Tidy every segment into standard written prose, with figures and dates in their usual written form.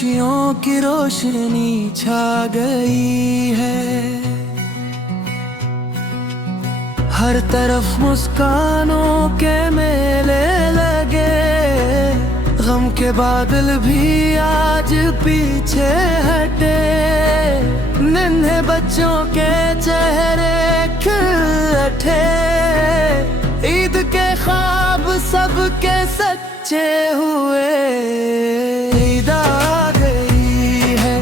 खुशियों की रोशनी छा गई है। हर तरफ मुस्कानों के मेले लगे, गम के बादल भी आज पीछे हटे। नन्हे बच्चों के चेहरे खिल उठे, ईद के ख्वाब सबके सच्चे हुए। ईद आ गई है,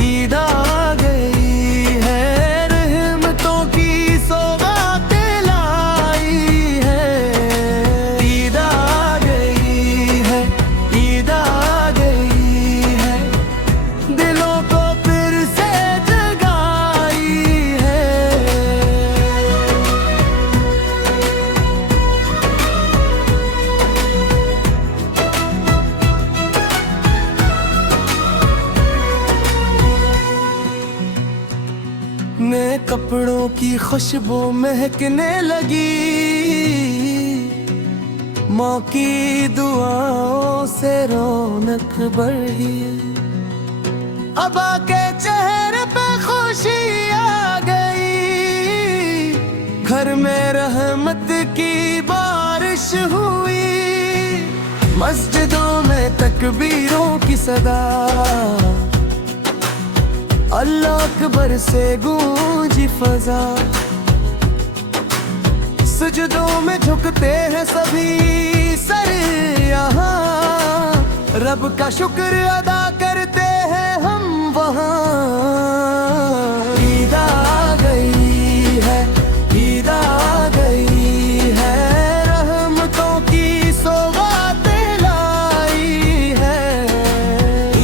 ईद आ गई है, रहमतों की सौगातें लाई है। ईद आ गई है, ईद आ गई है, दिलों को फिर से जगाई है। नए कपड़ों की खुशबू महकने लगी, माँ की दुआओं से रौनक बढ़ी। अबा के चेहरे पे खुशी आ गई, घर में रहमत की बारिश हुई। मस्जिदों में तकबीरों की सदा, अल्लाह अकबर से गूंजी फजा। सुजदों में झुकते हैं सभी सर यहाँ, रब का शुक्र अदा करते हैं हम वहाँ। ईद आ गई है, ईद आ गई है, रहमतों की सौगातें लाई है।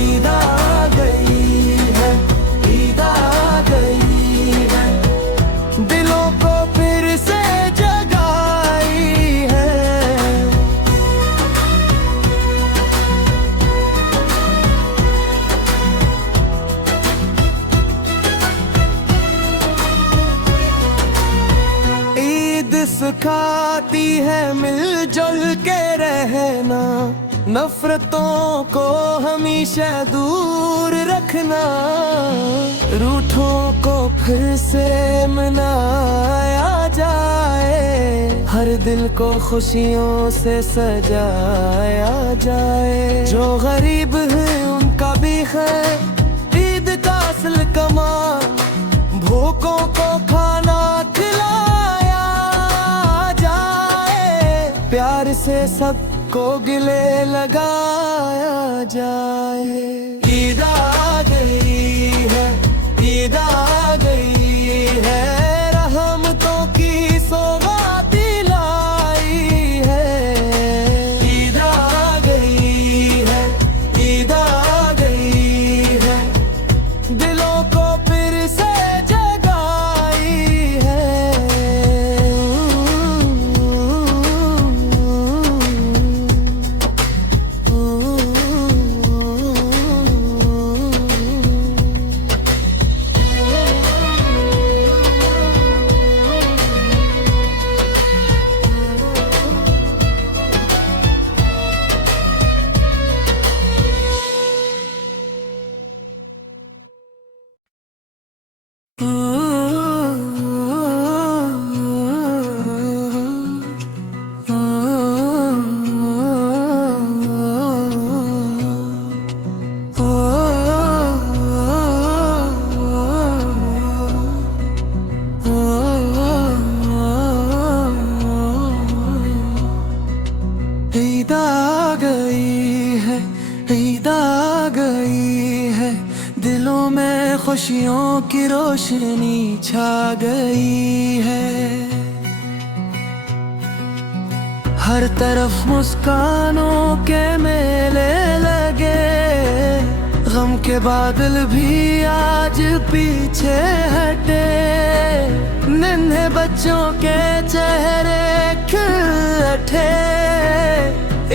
ईद आ गई है, ईद आ गई है, दिलों को फिर से जगाई है। ईद सिखाती है मिलजुल के रहना, नफरतों को हमेशा दूर रखना। रूठों को फिर से मनाया जाए, हर दिल को खुशियों से सजाया जाए। जो गरीब है उनका भी है ईद का असल कमाल, भूखों को खाना खिलाया जाए। प्यार से सबको गिले लगाया जाए। ईद आ गई है, ईद आ गई है, रहमतों की सौगातें लाई है। ईद आ गई है, ईद आ गई है, दिलों को फिर से जगाई है। ईद आ गई है, ईद आ गई है, दिलों में खुशियों की रोशनी छा गई है। हर तरफ मुस्कानों के मेले लगे, गम के बादल भी आज पीछे हटे। नन्हे बच्चों के चेहरे खिल उठे,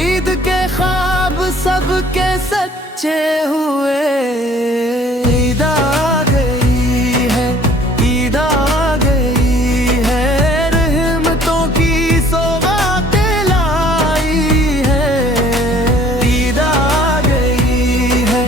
ईद के ख्वाब सबके सच्चे हुए। ईद आ गई है, ईद आ गई है, रहमतों की सौगातें लाई है। ईद आ गई है,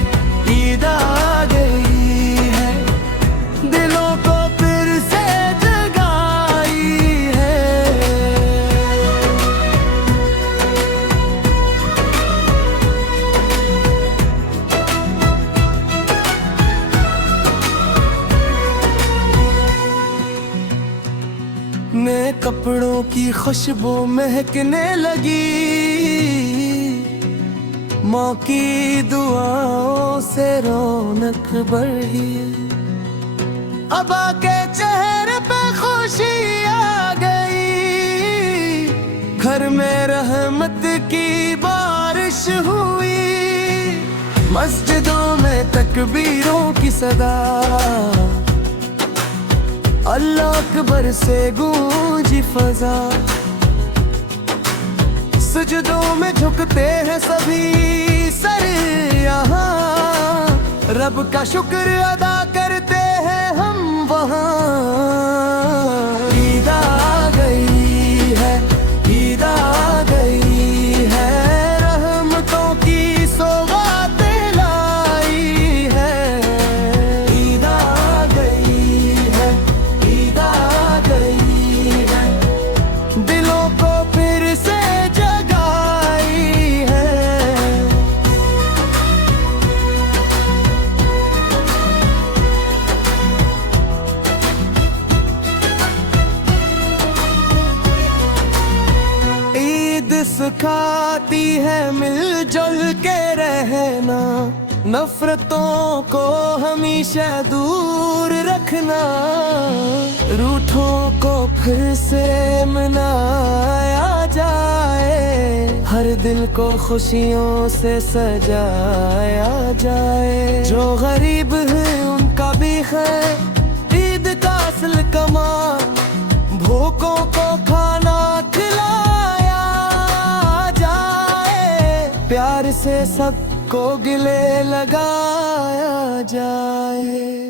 कपड़ों की खुशबू महकने लगी, माँ की दुआओं से रौनक बढ़ी। अबा के चेहरे पे खुशी आ गई, घर में रहमत की बारिश हुई। मस्जिदों में तकबीरों की सदा, अल्लाह अकबर से गूंजी फजा। सजदों में झुकते हैं सभी सर यहाँ, रब का शुक्र अदा करते हैं हम वहाँ। ईद आ गई है, ईद आ गई है, रहमतों की सौगातें लाई है। ईद आ गई है, ईद आ गई है, दिलों को फिर से जगाई है। ईद सिखाती है मिलजुल के रहना, नफरतों को हमेशा दूर रखना। रूठों को फिर से मनाया जाए, हर दिल को खुशियों से सजाया जाए। जो गरीब है उनका भी है ईद का असल कमाल, भूखों को खाना खिलाया जाए, प्यार से सबको गले लगाया जाए।